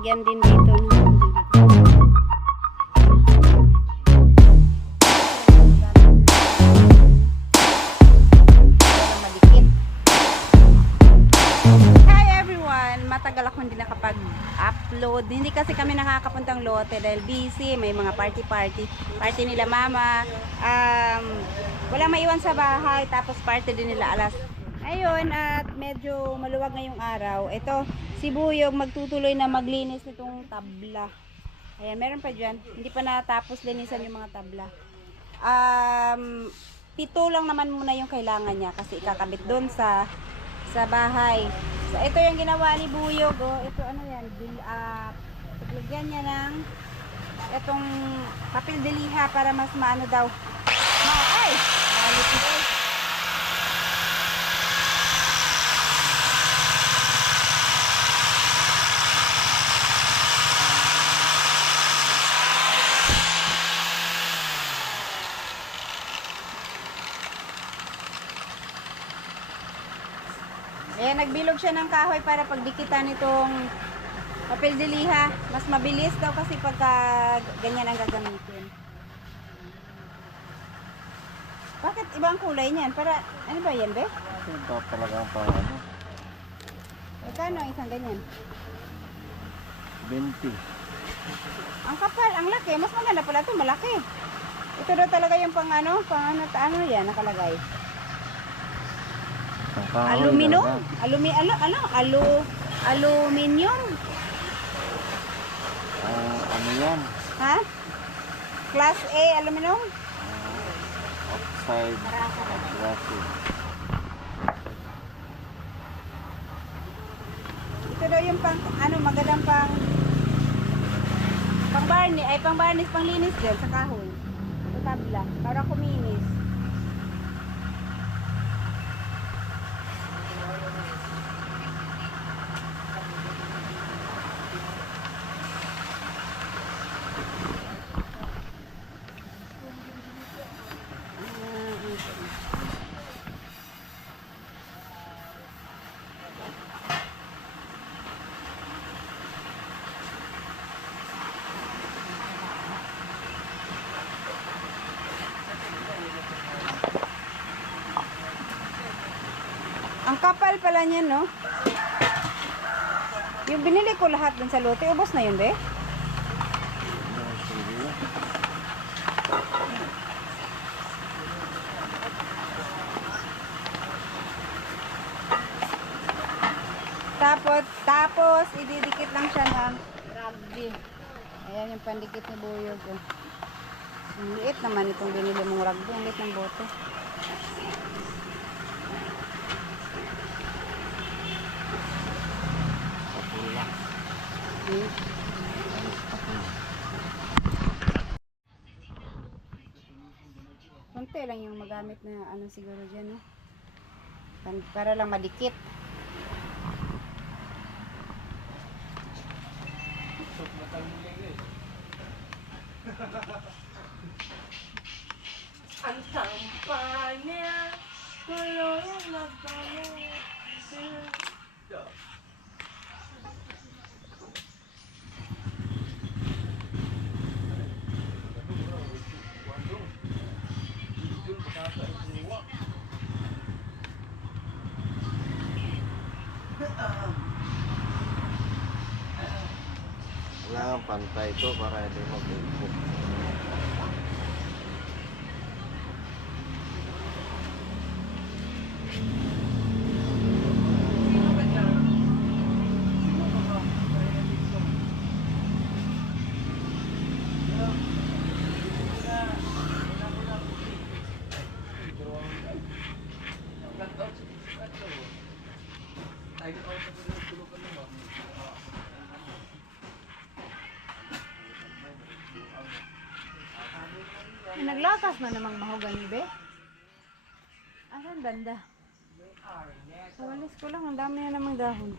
lagyan din dito. Hi everyone! Matagal ako hindi nakapag-upload. Hindi kasi kami nakakapuntang lote dahil busy. May mga party nila mama. Wala maiwan sa bahay. Tapos party din nila alas. Ayun, at medyo maluwag ngayong araw. Ito, si Buyog magtutuloy na maglinis nitong tabla. Ayan, meron pa dyan. Hindi pa natapos linisan yung mga tabla. 7 lang naman muna yung kailangan niya kasi ikakabit doon sa bahay. So, ito yung ginawa ni Buyog. Oh. Ito, ano yan? Paglagyan niya ng itong papel de liha para mas maano daw. Ay! Malit ito. Ayan, nagbilog siya ng kahoy para pagdikitan nitong papel de liha. Mas mabilis daw kasi pagka ganyan ang gagamitin. Bakit ibang kulay niyan? Para, ano ba yan, be? Ito talagang pang ano? Magkano ang isang ganyan? 20. Ang kapal, ang laki. Mas maganda pala ito, malaki. Ito daw talaga yung pang ano yan, nakalagay. Aluminum? Aluminium? Ano yan? Ha? Class A aluminum? Oxide abrasive. Ito daw yung pang, magandang pang varnish, pang linis dyan sa kahoy. Sa tabla, para kuminis. Ang kapal pala niyan, no? Yung binili ko lahat dun sa lote, ubos na yun, be? Tapos ididikit lang siya ng rugby. Ayan yung pandikit ni Buyog. Oh. Ang liit naman itong binili mong rugby. Ang liit ng bote. Konti lang yung magamit na ano siguro dyan, no? Para lang madikit. Ang kampanya, tuloy ang nagbago. Kailangan pantay ito para hindi mag-input. Naglakas na namang mahogany, be. Asan banda? Kawalis ko lang, ang dami na namang dahon.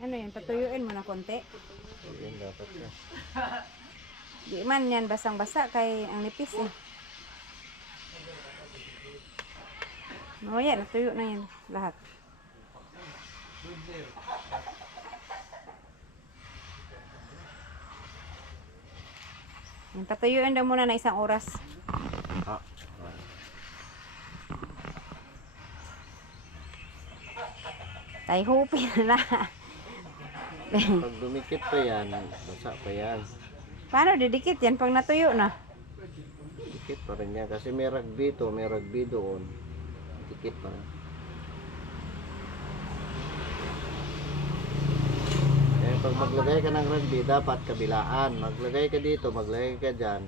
Ano yun? Patuyuin mo na konti. Yun dapat yan. Di man yan basang-basa kay ang nipis eh. O yan, natuyo na yan lahat. Yan, patuyuin daw muna na 1 oras. Ah. Tay hupin na. Pag dumikit pa yan, basa pa yan. Paano didikit yan pag natuyo na? Dikit pa rin yan. Kasi may rugby to, may rugby doon. Dikit pa rin. Eh, pag maglagay ka ng rugby, dapat kabilaan. Maglagay ka dito, maglagay ka dyan.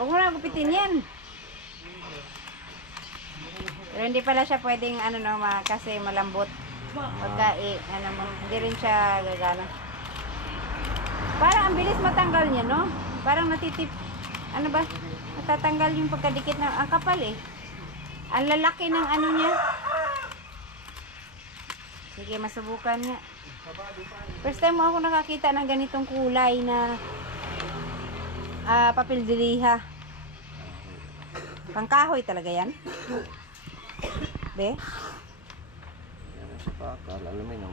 Huwag mo na gupitin yan. Pero hindi pala siya pwedeng ano no, kasi malambot. Pagka ano mo, hindi rin siya gagana. Parang ang bilis matanggal niya, no? Parang natitip, ano ba? Natatanggal yung pagkadikit ng, ang kapal eh. Ang lalaki ng ano niya. Sige, masubukan niya. First time mo ako nakakita ng ganitong kulay na papel de liha. Pangkahoy talaga yan. Be? Yan ang sapakal, aluminum.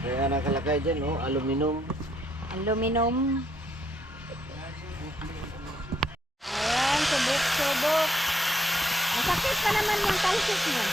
Kaya nakalagay dyan, oh, aluminum. Aluminum. Ayan, subok-subok. Masakit pa naman yung talsik mo.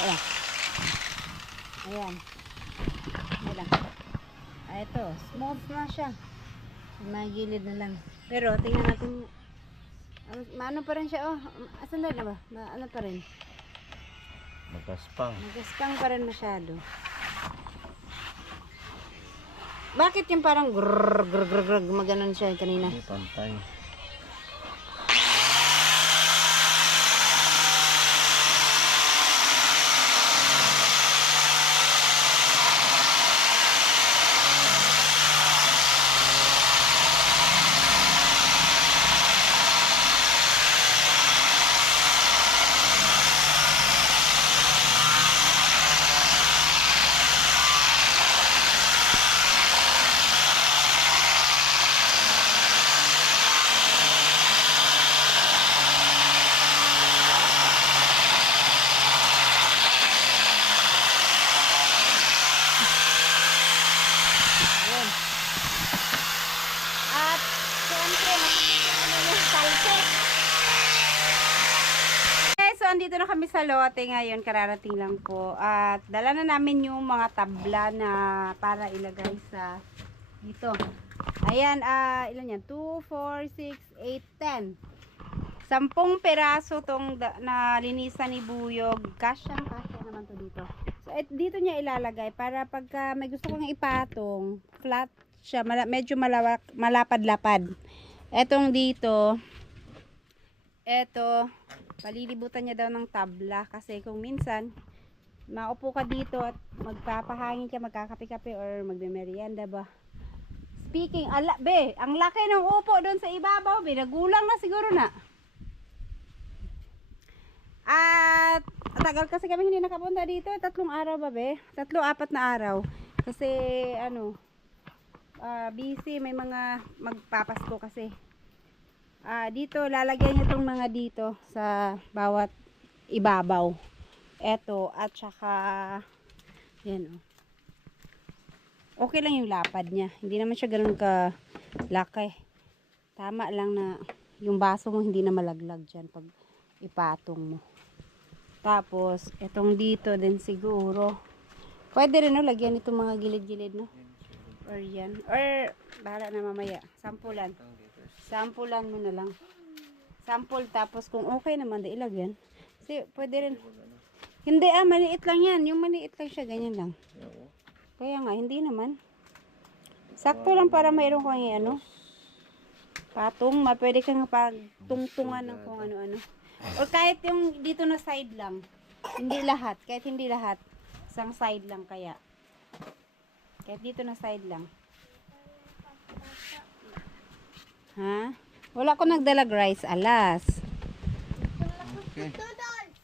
Ayan. Ayan. Ayan. Ito, smooth na siya. May gilid na lang. Pero tingnan natin. Ano pa rin siya, oh. Asan na ba? Ano pa rin? Magaspang. Magaspang pa rin masyado. Bakit yung parang grrrr, grrrr, grrrr, gumaganon siya kanina? Hindi pantay. Ayan. At, siyempre, makikita yung salpik. Okay, so andito na kami sa lote ngayon, kararating lang po. At dala na namin yung mga tabla na para ilagay sa dito. Ayan, ilan yan? 2, 4, 6, 8, 10. 10 peraso tong nalinisan ni Buyog. Kasya naman to dito. So, dito niya ilalagay para pagka may gusto kong ipatong, flat siya, medyo malapad-lapad. Etong dito, eto, palilibutan niya daw ng tabla kasi kung minsan maupo ka dito at magpapahangin ka, magkakape-kape or magme-merienda ba. Speaking, ang laki ng upo doon sa ibabaw, nagulang na siguro na. At tagal kasi kami hindi nakapunta dito, 3 araw ba 3-4 na araw. Kasi busy, may mga magpapasko kasi. Dito lalagyan niya itong mga dito sa bawat ibabaw. Eto at saka yan oh. Okay lang yung lapad niya. Hindi naman siya ganoon ka laki. Tama lang na yung baso mo hindi na malaglag diyan pag ipatong mo. Tapos etong dito din siguro. Pwede rin lagyan itong mga gilid-gilid no. Or yan. Or bahala na mamaya. Sampulan. Sampulan mo na lang. Sample tapos kung okay naman di ilagyan. Kasi pwede rin. Hindi maliit lang yan. Yung maliit lang siya ganyan lang. Kaya nga, hindi naman. Sakto lang para mayroon kang patong, pwede kang pagtungtungan ng kung ano-ano. O kahit yung dito na side lang. Hindi lahat. Kahit hindi lahat. Isang side lang kaya. Kahit dito na side lang. Ha? Wala ko nagdalag rice, alas. Okay.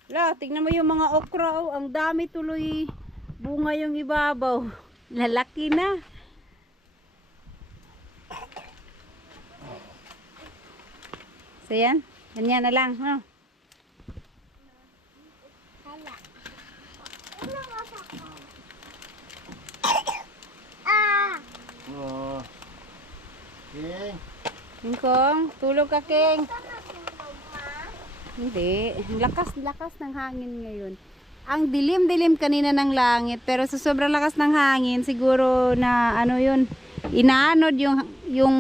Wala, tignan mo yung mga okra. Oh, ang dami tuloy bunga yung ibabaw. Lalaki na. So yan. Ganyan na lang. No? Oh. King. Kingkong, tulog ka, King. Hindi. Lakas ng hangin ngayon. Ang dilim-dilim kanina ng langit, pero sa sobrang lakas ng hangin, siguro na inaanod yung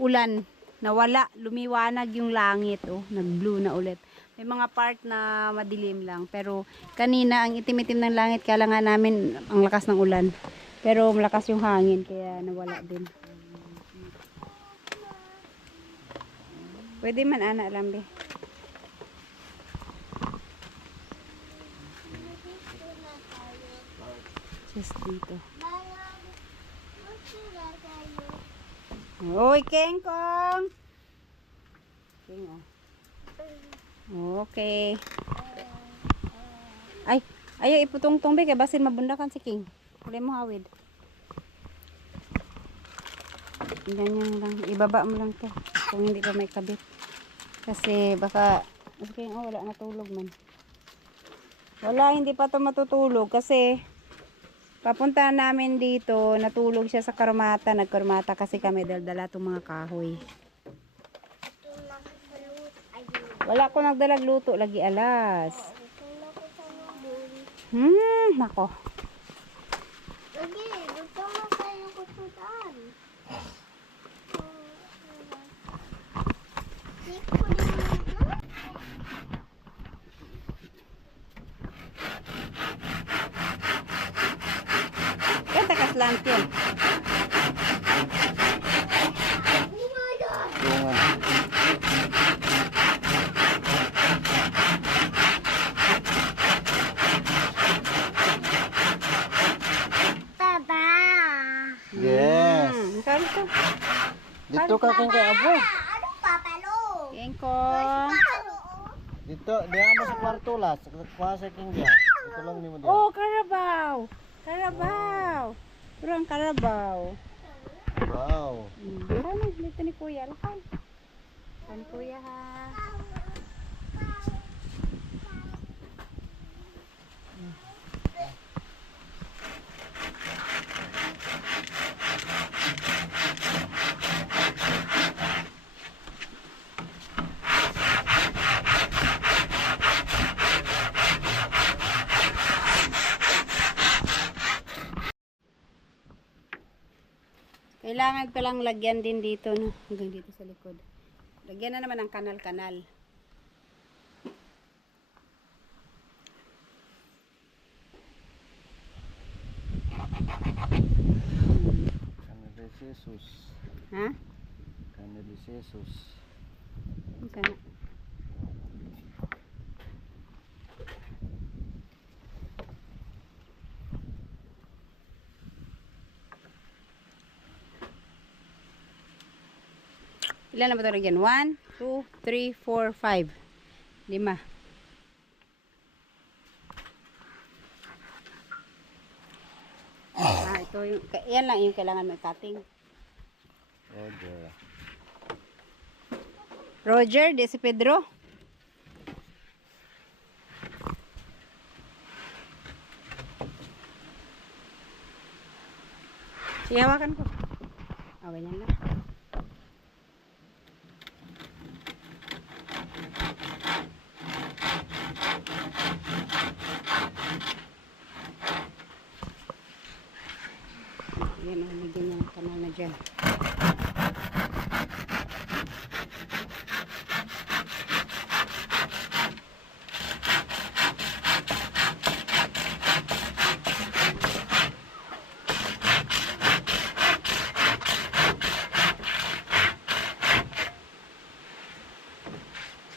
ulan. Nawala, lumiwanag yung langit, nag-blue na ulit. May mga part na madilim lang, pero kanina ang itim-itim ng langit, kala nga namin ang lakas ng ulan. Pero malakas yung hangin, kaya nawala din. Pwede man ana lambe. Just dito. Oy, Kengkong. King, okay. Ay, ayaw iputong-tong be kay basin mabundakan si King. Kulay mo hawid. Ganyan lang, ibaba mo lang 'to kung hindi pa may kabit. Kasi baka King, wala natulog man. Wala, hindi pa 'to matutulog kasi papunta namin dito, natulog siya sa karmata, nagkarmata kasi kami dala itong mga kahoy. Wala ko nagdalag luto, lagi alas. Nako. Lagi, gusto mo kayo kututan. Kaya takas lang yun. Dungan. Baba! Yes. Saan ito? Dito ka kung kay abo. Ano papalo? Kengko. Papalo? Dito, diha mo sa kwarto la. Kuha sa king diha. Ito lang nimo diha. Oh, Carabao. Carabao. Turang Carabao. Wow. Ano, dito ni Kuya. Lakan. Ni Kuya ha. Kailangan palang lagyan din dito, no? Hanggang dito sa likod. Lagyan na naman ang kanal-kanal. Kana de Jesus. Ha? Kana de Jesus. Sana. Ilan na ba ito lagyan? 1, 2, 3, 4, 5. 5. Ito yung, yan lang yung kailangan may cutting. Okay. Roger, de si Pedro. Sige, hawakan ko. Ganyan lang. Yan, nabigyan niya ng kanal na dyan.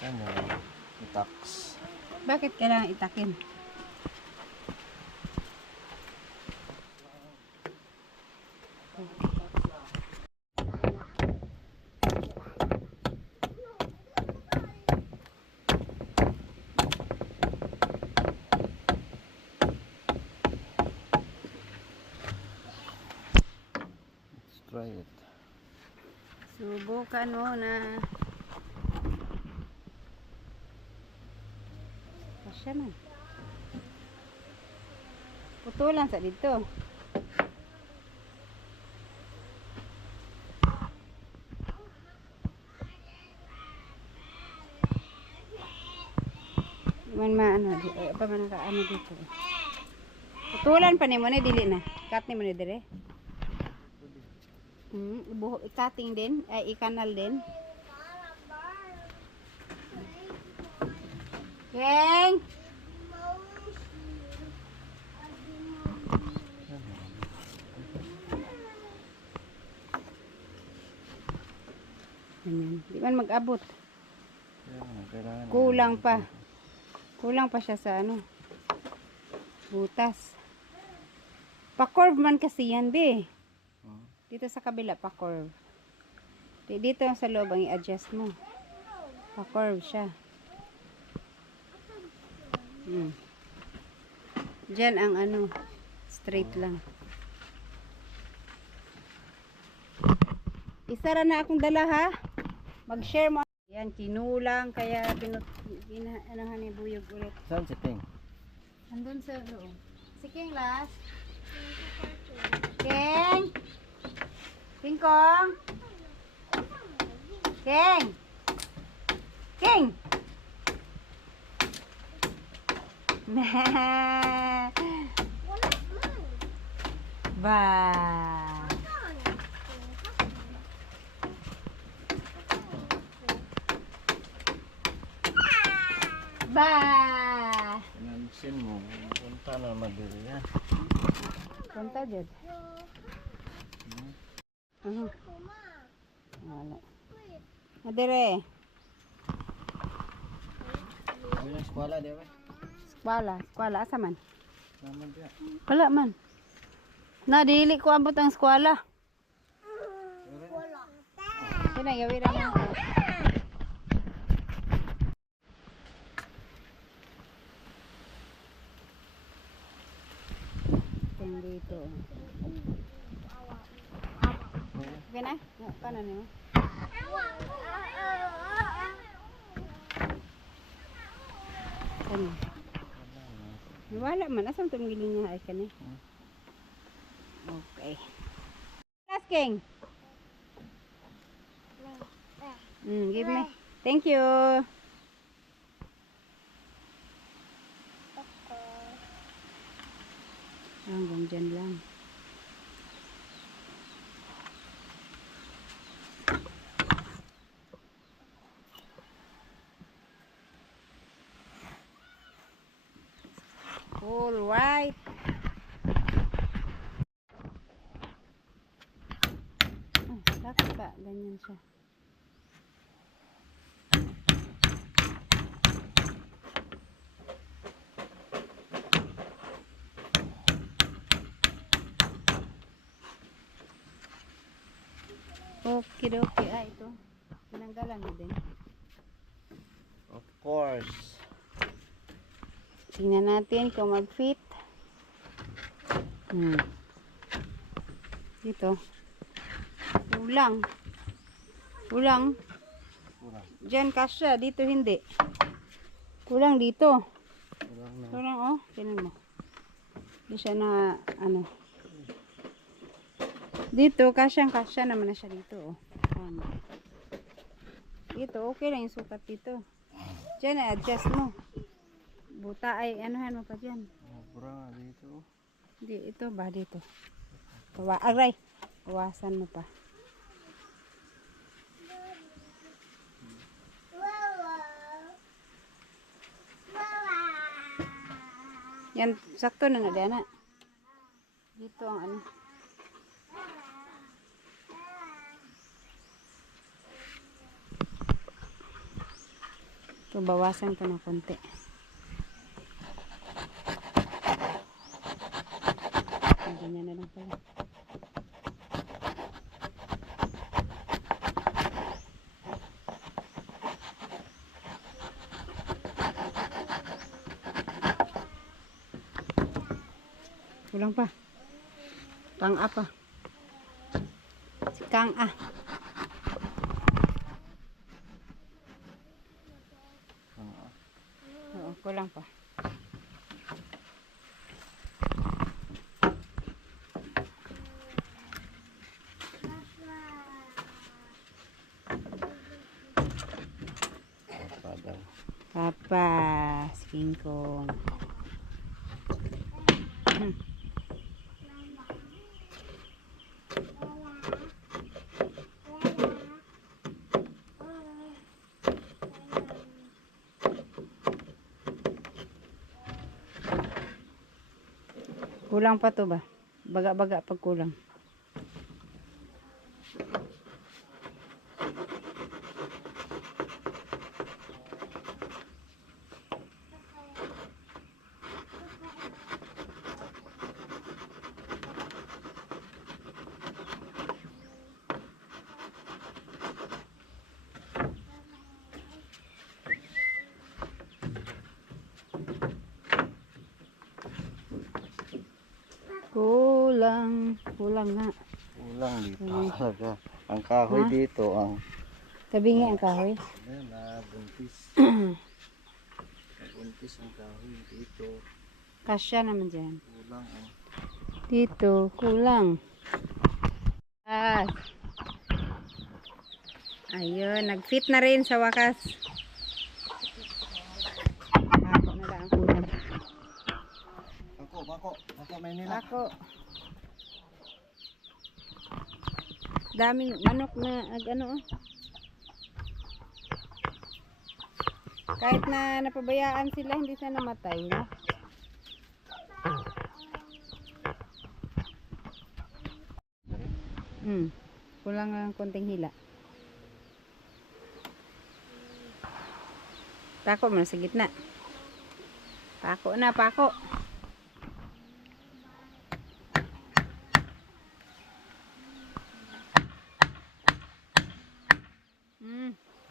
Ano? Tax. Bakit kailangan itakin? Let's try it. Subukan mo na. Pasya man. Putulan sa dito. Man maano, pa man nakaano dito. Putulan pa ni mo ni dili na. Cut ni mo ni dire. I-cutting din, ay i-canal din. Keng! Ganyan. Di man mag-abot. Kailangan. Kulang pa. Kulang pa siya sa ano. Butas. Pa-curve man kasi yan, be. Dito sa kabila, pa-curve. Dito sa loob ang i-adjust mo. Pa-curve siya. Diyan ang ano, straight lang. Isara na akong dala ha. Mag-share mo. Yan, kinulang kaya anahan ni Buyog ulit. Saan si Ping? Andun sa loob. Si King last. King! Kingkong! King! King! Ba. Ba. Pinansin mo, punta na madali yan. Punta dyan. Wala. Madire. Ano yung eskwela, di ba? Eskwela. Asa man? Naman diya. Wala man. Dili ko abot ang eskwela. Kaya gawin naman. Itong dito. Okay na? Kanan mo. Ano? Wala man. Asam itong giling niya ay kani? Okay. Asking. Give me. Thank you. Hanggang dyan lang. All right. Dapat ba? Ganyan siya. Okay. Ito. Tinanggalan mo din. Of course. Tingnan natin kung mag-fit. Dito. Kulang. Diyan kasya. Dito hindi. Kulang dito. Kulang oh. Tingnan mo. Hindi siya na ano. Dito, kasya naman na siya dito. Oh. Tama. Dito, okay lang yung sukat dito. Diyan, adjust mo. Buta ay, anuhan mo pa dyan. Sobra dito. Hindi, ito ba dito? Agray. Bawasan mo pa. Yan, sakto na diyan na. Dito ang ano. Ito, bawasan ko ng konti. Ganyan na lang pala. Kulang pa. Kang-a pa. Si Kang-a. Oo, kulang pa. Papas, King Kong. Kulang pa to ba? Baga-baga pag kulang. Kulang nga. Kulang dito talaga. Ang kahoy dito, ang Tabingi ang kahoy. buntis. Buntis ang kahoy dito. Kasya naman dyan. Kulang ang Dito, kulang. Ayun, nag-fit na rin sa wakas. Ako na lang ang kulang. Bako, Maynila. Ako. Daming manok na ano. Kahit na napabayaan sila, hindi sila namatay, no? Kulang lang konting hila. Pako mo na sa gitna. Pako na, pako.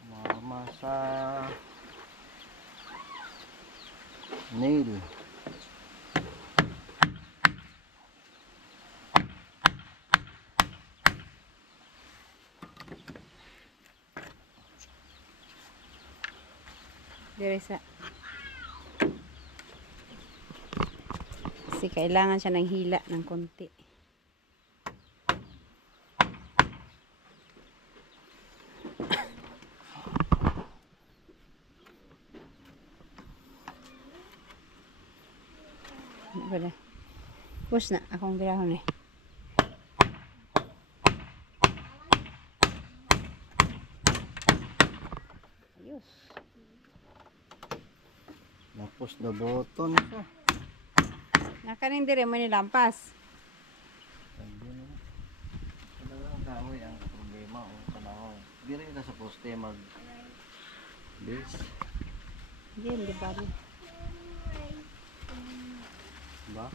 Mama sa nail. Diresa. Kasi kailangan siya ng hila ng konti. Ano ba? Push na akong birahon eh. Ayos. Napos na button siya. Nakanin dire mo nilampas. Talagang kahoy ang problema o panahon. Di rin na sa poste mag base. Diyan, di ba? Ba?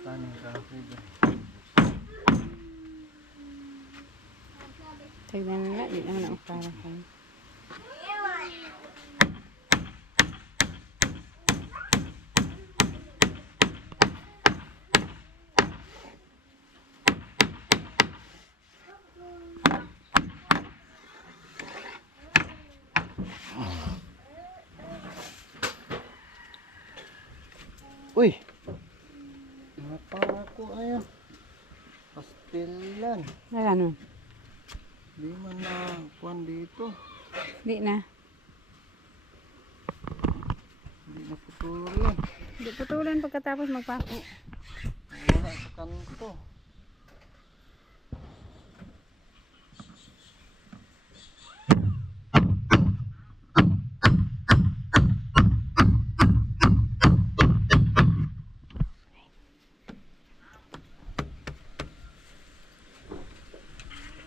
Taning kahoy ba? Tignan na, di naman ako para ka. Uy! Napako ayan. Pastilan. Ano? Di man na kuwan dito. Di na. Di na putulan. Di putulan pagkatapos magpako. Wala sa kanto.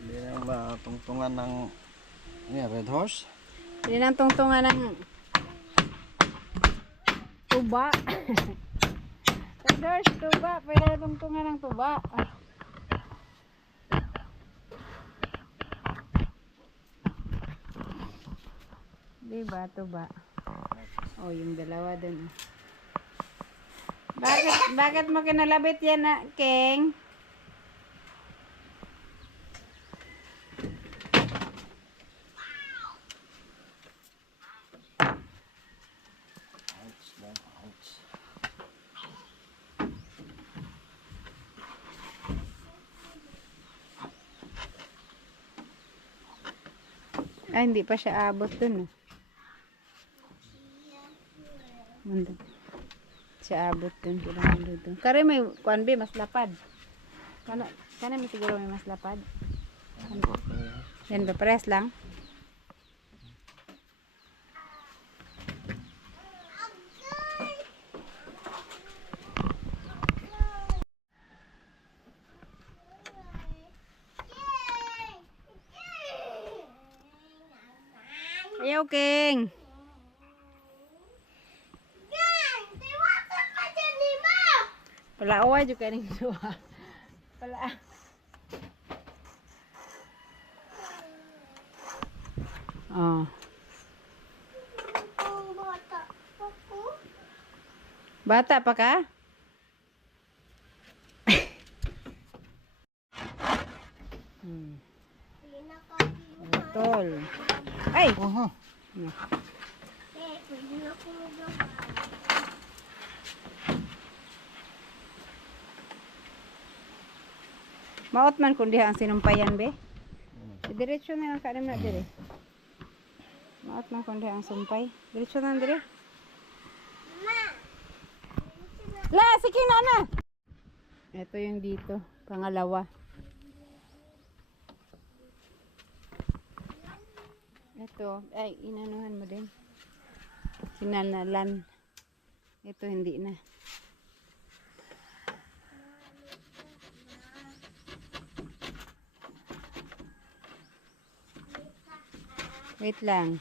Hindi na matungtungan ng red horse. Hindi nang tungtungan ng tuba. There's tuba. Pwede na tungtungan ng tuba. Diba tuba? Oh, yung dalawa dun. Bakit mo kinalabit yan na, King? Ouch lang, ouch. Ay, hindi pa siya abot dun. Mundo. Siya abot dun. Kailangan dun. Kari may kuanbi, mas lapad. Kana may siguro may mas lapad. Yan ba, pares lang? Ayaw, King. Wala away juga ning dua. Wala. Oh. Bata pa ka? Betul. Ay! Oho. Maot man kundi ang sinumpayan be. Diretso na lang kanim na dire. Maot man kundi ang sumpay. Diretso na dire. La, sige na na. Ito yung dito, pangalawa. Ito, ay inanuhan mo din. Sinanalan. Ito hindi na. Wait lang.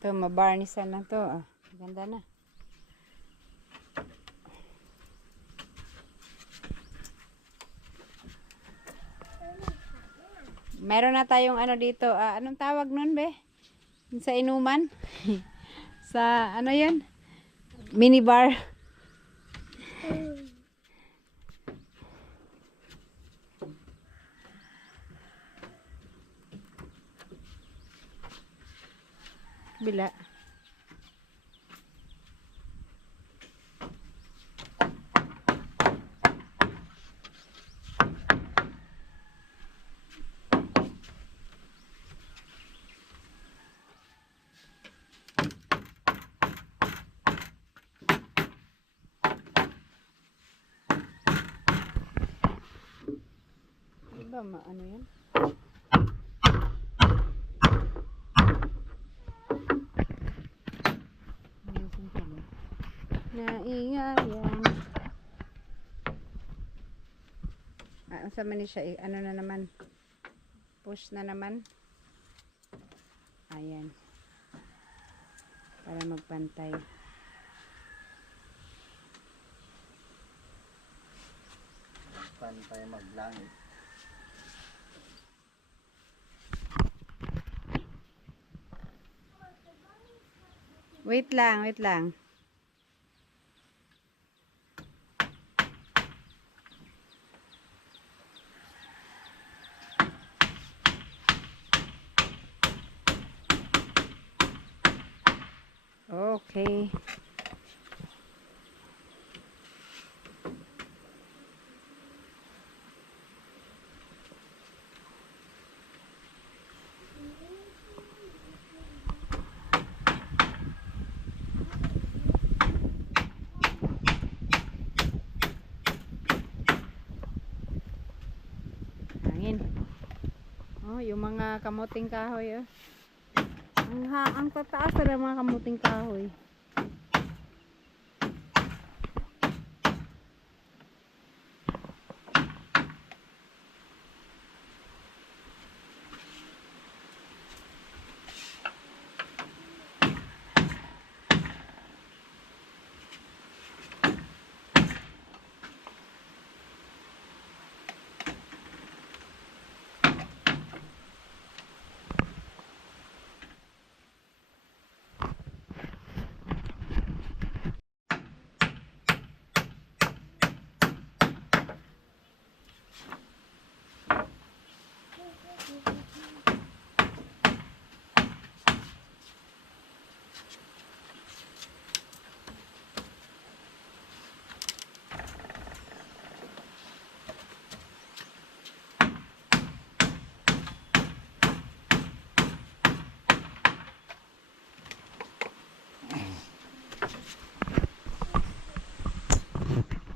Ito, mabarnisan na to. Ah, ganda na. Meron na tayong ano dito. Anong tawag nun, be? Sa inuman? Sa ano yan? Minibar. Bila. Diba ano yan? Naiyayan. Sa man siya, ano na naman, push na naman. Ayan. Para magpantay. Pantay maglangit. Wait lang, wait lang. Okay. Hangin. Oh, yung mga kamuting kahoy, oh. Ang tataas na mga kamuting kahoy.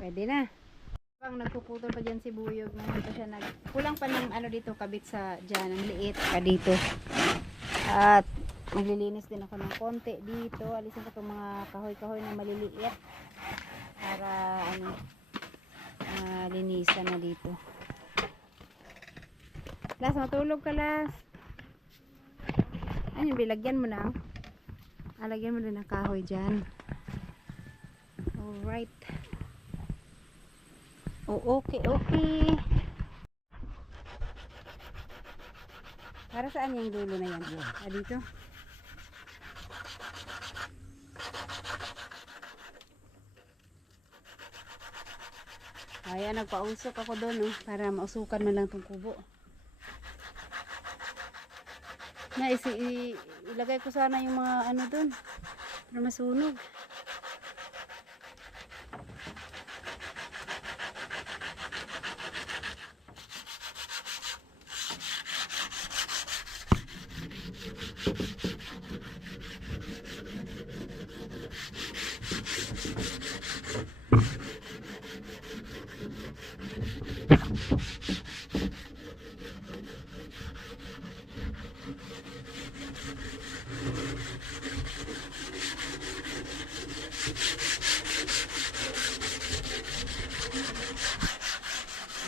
Pwede na. Pang nagpuputol pa dyan si Buyog na dito siya kulang pa ng ano dito kabit sa dyan, ang liit pa dito. At maglilinis din ako ng konti dito. Alisin ko itong mga kahoy-kahoy na maliliit para ano linisan na dito. Las, matulog ka, Las. Ano yung bilagyan mo na? Lagyan mo din ng kahoy dyan. Alright. Oh, okay, okay. Para saan yung dulo na yan? Dito? Ayan, nagpausok ako doon, para mausukan man lang itong kubo. Na ilagay ko sana yung mga ano doon para masunog.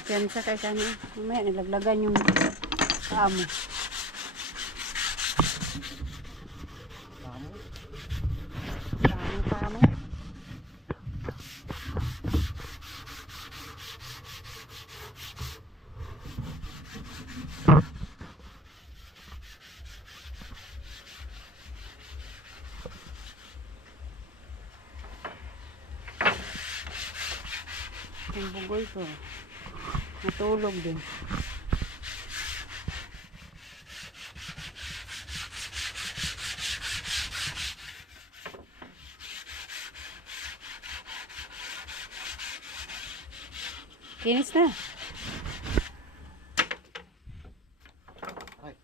Diyan sa kay kani. Mamaya nilaglagan yung amo. Tama. Amo. Yung bugoy ko. Natulog din. Kinis na. Ay.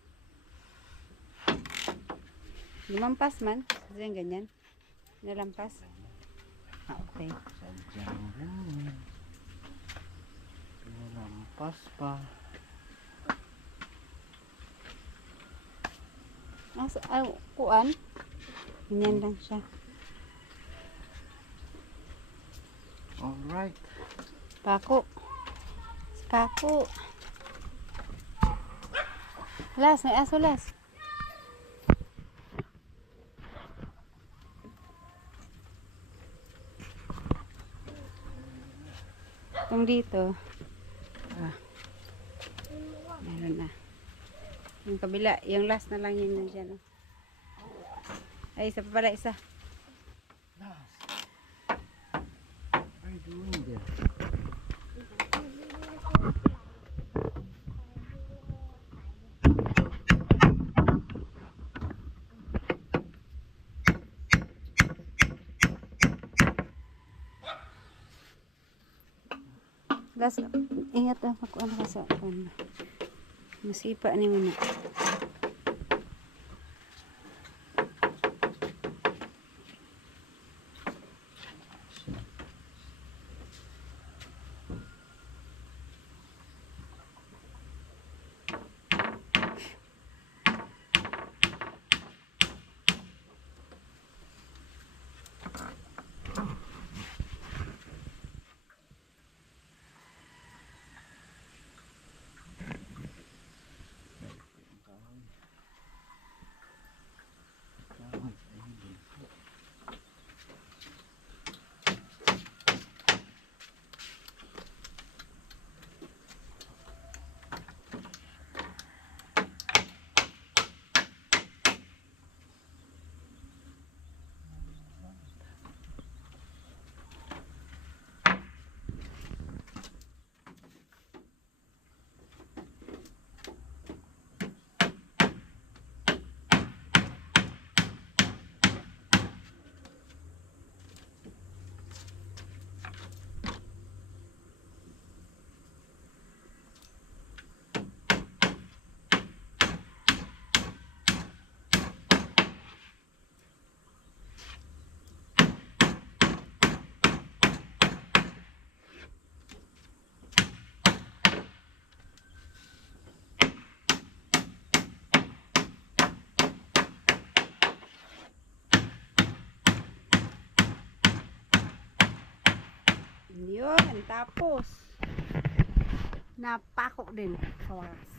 Lumampas man. Kasi yung ganyan. Nalampas. Ah, okay. Sadyang ganyan. Pinalampas pa. Kuan. Ganyan lang siya. Alright. Pako. Kako. Las, may aso las. Itong dito. Meron na. Yung kabila, yung last na lang yun nandiyan. Oh. Ay, isa pa pala, isa. What are you doing there? Gas, ingat na ako ano ka sa ano. Masipa ni mo na. Yun, tapos napako din sa wakas.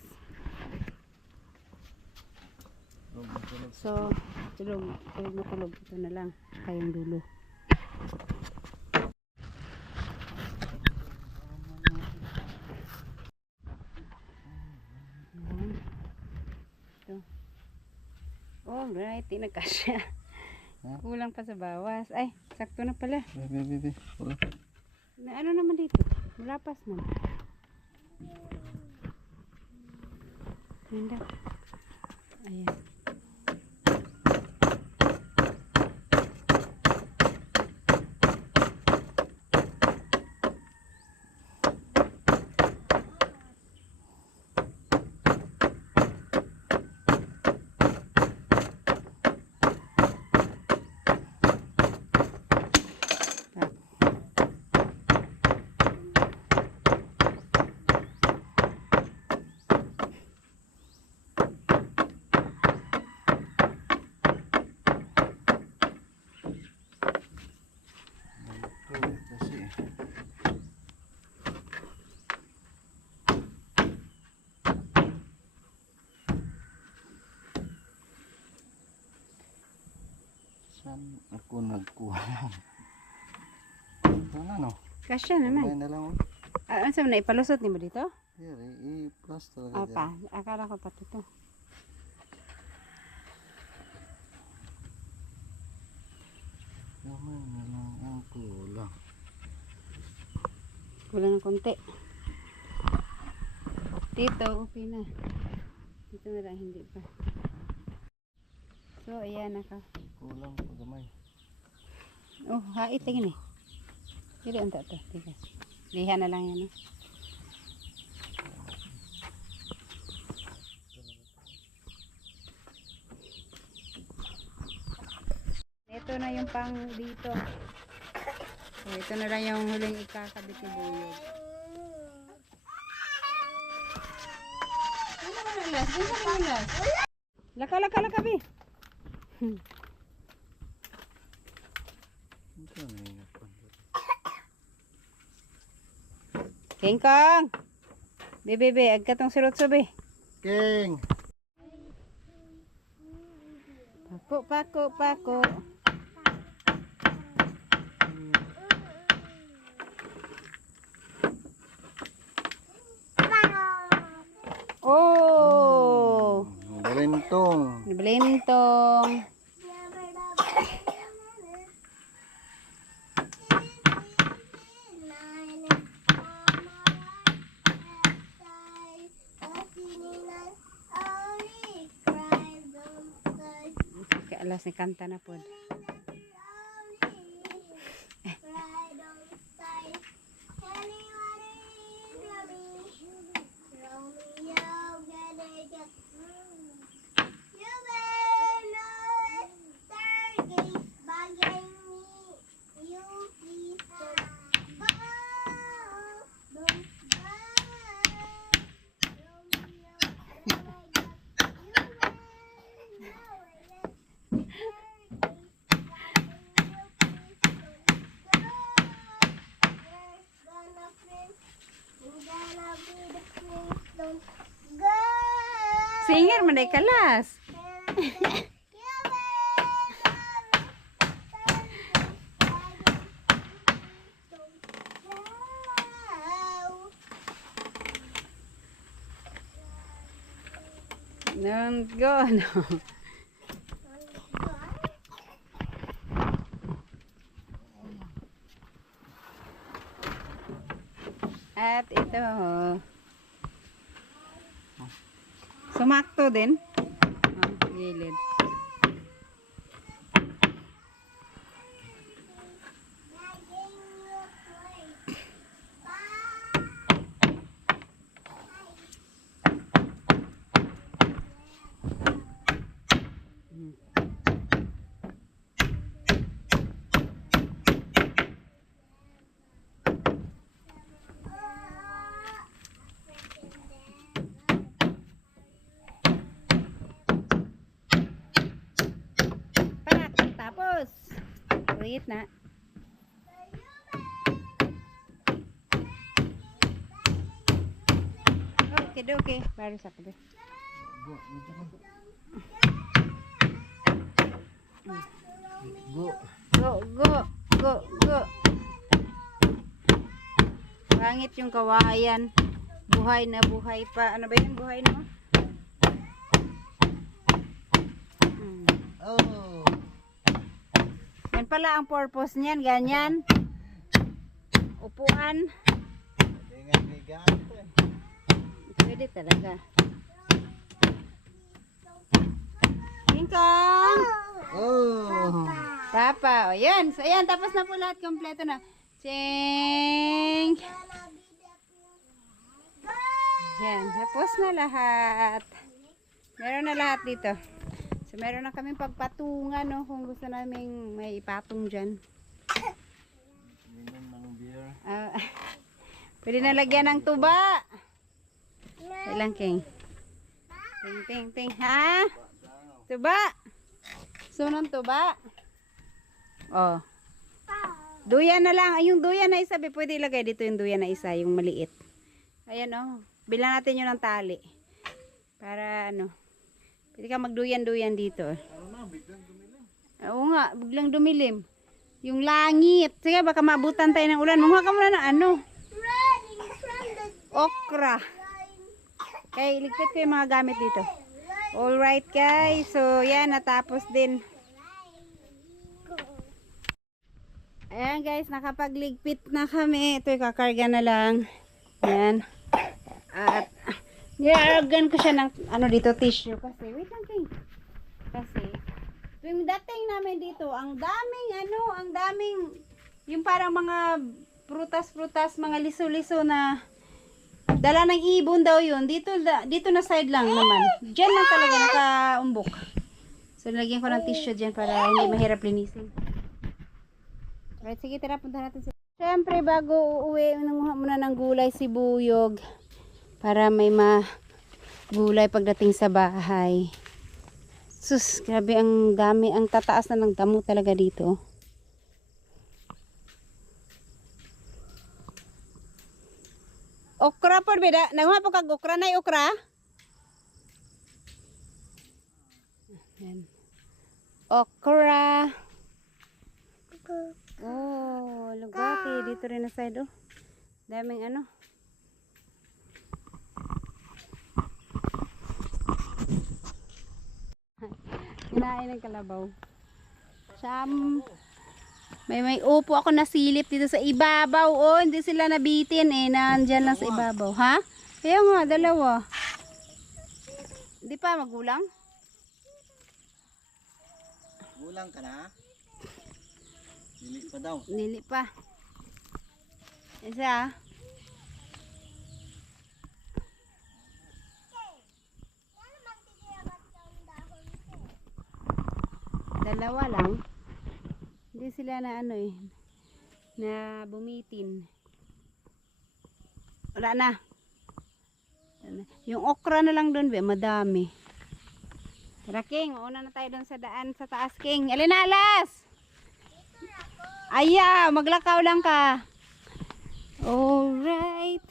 So, tulog na tulog. Ito na lang, kayong dulo. Ito. Alright, tinagkasya. Kulang pa sa bawas. Ay, sakto na pala. Bebe. Na ano naman dito? Malapas naman. Ganda. Ayan. Saan ako nagkuha lang? Ito na no. Kasya na Kumain na lang oh. Ano sa na ipalusot ni mo dito? Here, i-plus talaga dyan. Apa, akala ko pati to. Naman na lang ang kulang. Kulang ng konti. Dito, okay na. Dito na lang, hindi pa. So, ayan naka. Kulang pa gamay. Oh, hait tingin eh. Dili ang tato. Tiga. Liha na lang yan. Ito na yung pang dito. So, ito na lang yung huling ikakabit ni Buyog. Ano ba na last? Ano ba na last? Laka, laka, laka, bi. Ito na yung King Kong! Bebe, agka tong sirot sabi. King! Pako, pako, pako. Oh! Balintong. Nabalintong. Alas ni kanta na po. Singer man ay kalas. Don't go. No. At ito. Sumakto din. Oh, gilid. Tapos, ulit na. Okay, okay. Baru sa kabe. Go. Go, go, go, go. Pangit yung kawayan. Buhay na buhay pa. Ano ba yun? Buhay na? Oh. Yan pala ang purpose niyan. Ganyan. Upuan. Bigat. Pwede talaga. Tingkong! Oh. Papa. O yan. So yan. Tapos na po lahat. Kompleto na. Ching! Yan. Tapos na lahat. Meron na lahat dito. So meron na kaming pagpatungan. No, kung gusto naming may ipatong dyan. Minom ng beer. Pwede na lagyan ng tuba. Ilang king? Ting, ting, ting. Ha? Tuba? Sunong tuba? Oh. Duyan na lang. Ay, yung duyan na isa, pwede ilagay dito yung duyan na isa, yung maliit. Ayan oh. Bilang natin yun ng tali. Para ano. Pwede ka magduyan-duyan dito. Oo nga, biglang dumilim. Yung langit. Sige, baka maabutan tayo ng ulan. Mungha ka muna ng ano? Running from the Okra. Kaya iligpit ko yung mga gamit dito. Alright guys, so yan, natapos din. Ayan guys, nakapagligpit na kami. Ito, kakarga na lang. Ayan. At nilagyan ko siya ng ano dito, tissue. Kasi, wait lang King. Kasi, tuwing dating namin dito, ang daming, yung parang mga prutas-prutas, mga liso-liso na dala ng ibon daw yun. Dito na side lang naman. Diyan lang talaga nakaumbok. So, nilagyan ko ng tissue dyan para hindi mahirap linisin. Right, sige, tara, punta natin si... Siyempre, bago uuwi, nanguha muna ng gulay si Buyog. Para may gulay pagdating sa bahay. Sus, grabe ang dami. Ang tataas na ng damo talaga dito. Okra po, beda. Nanguha po kag okra na okra. Ayan. Okra. Oh, lugati. Dito rin na side, oh. Daming ano. Kinain ng kalabaw. Siyam. May upo ako nasilip dito sa ibabaw. Oh, hindi sila nabitin eh. Nandyan lang sa ibabaw. Ha? Kaya nga, dalawa. Hindi pa magulang? Gulang ka na? Dili pa daw. Nili pa. Isa. Dalawa lang. Hindi sila na ano eh. Na bumitin. Wala na. Yung okra na lang doon, madami. Tara King, mauna na tayo doon sa daan sa taas King. Alin na alas! Ayaw, maglakaw lang ka. Alright.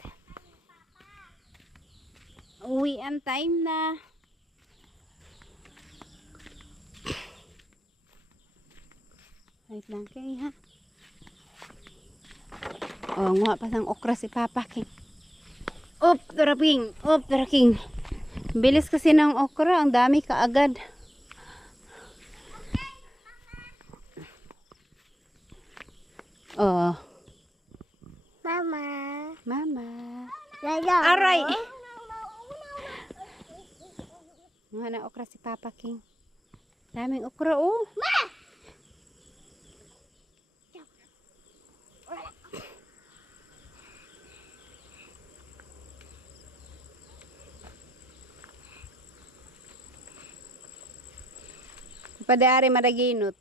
Uwian time na. Wait lang King ha. Oh, nguha pa sang okra si Papa King. Up, tara King. Up, tara King. Bilis kasi ng okra, ang dami kaagad. Oh. Mama. Mama. Lalo. Aray. Nguha na okra si Papa King. Daming okra oh. Padaari madaginot.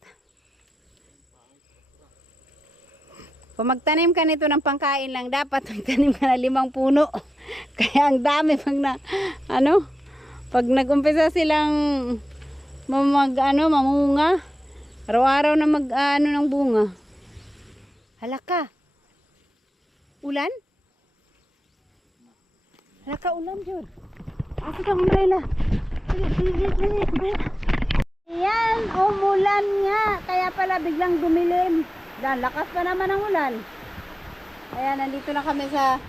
Kung magtanim ka nito ng pangkain lang, dapat magtanim ka na 5 puno. Kaya ang dami pag na, ano, pag nagumpisa silang mamunga, araw-araw na ng bunga. Halaka. Ulan? Halaka, ulan, Jod. Asa kang umbrella? Ayan, umulan nga. Kaya pala biglang dumilim. Dan, lakas pa naman ang ulan. Ayan, nandito na kami sa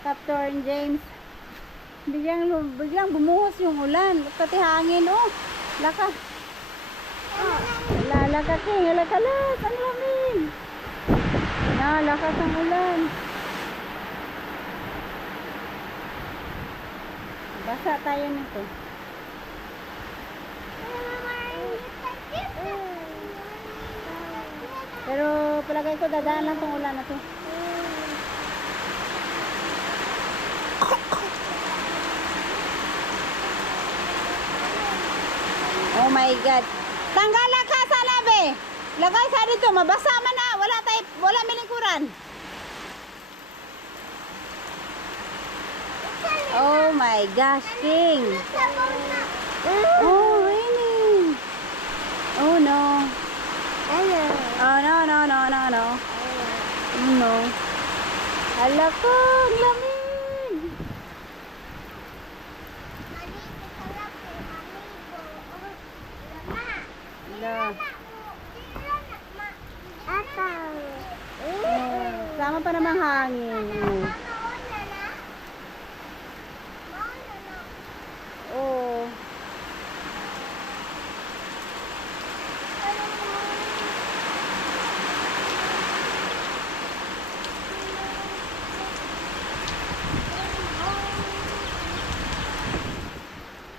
Captain James. Biglang bumuhos yung ulan. Pati hangin, oh. Lakas. Lakas King, lakas. Ang lamig. Lakas ang ulan. Basa tayo nito. Pero palagay ko dadaan lang tong ulan na to. Oh my God. Tanggalak ka sa labi. Lagay sa dito, mabasa man na. Wala milingkuran. Oh my gosh, King. Oh, raining. Oh no. Hello. Oh no. Oh no. Hala ko, ang lamig. Hala. Sama pa namang hangin. Oh.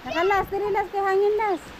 Nakalas, diri las kay hangin las.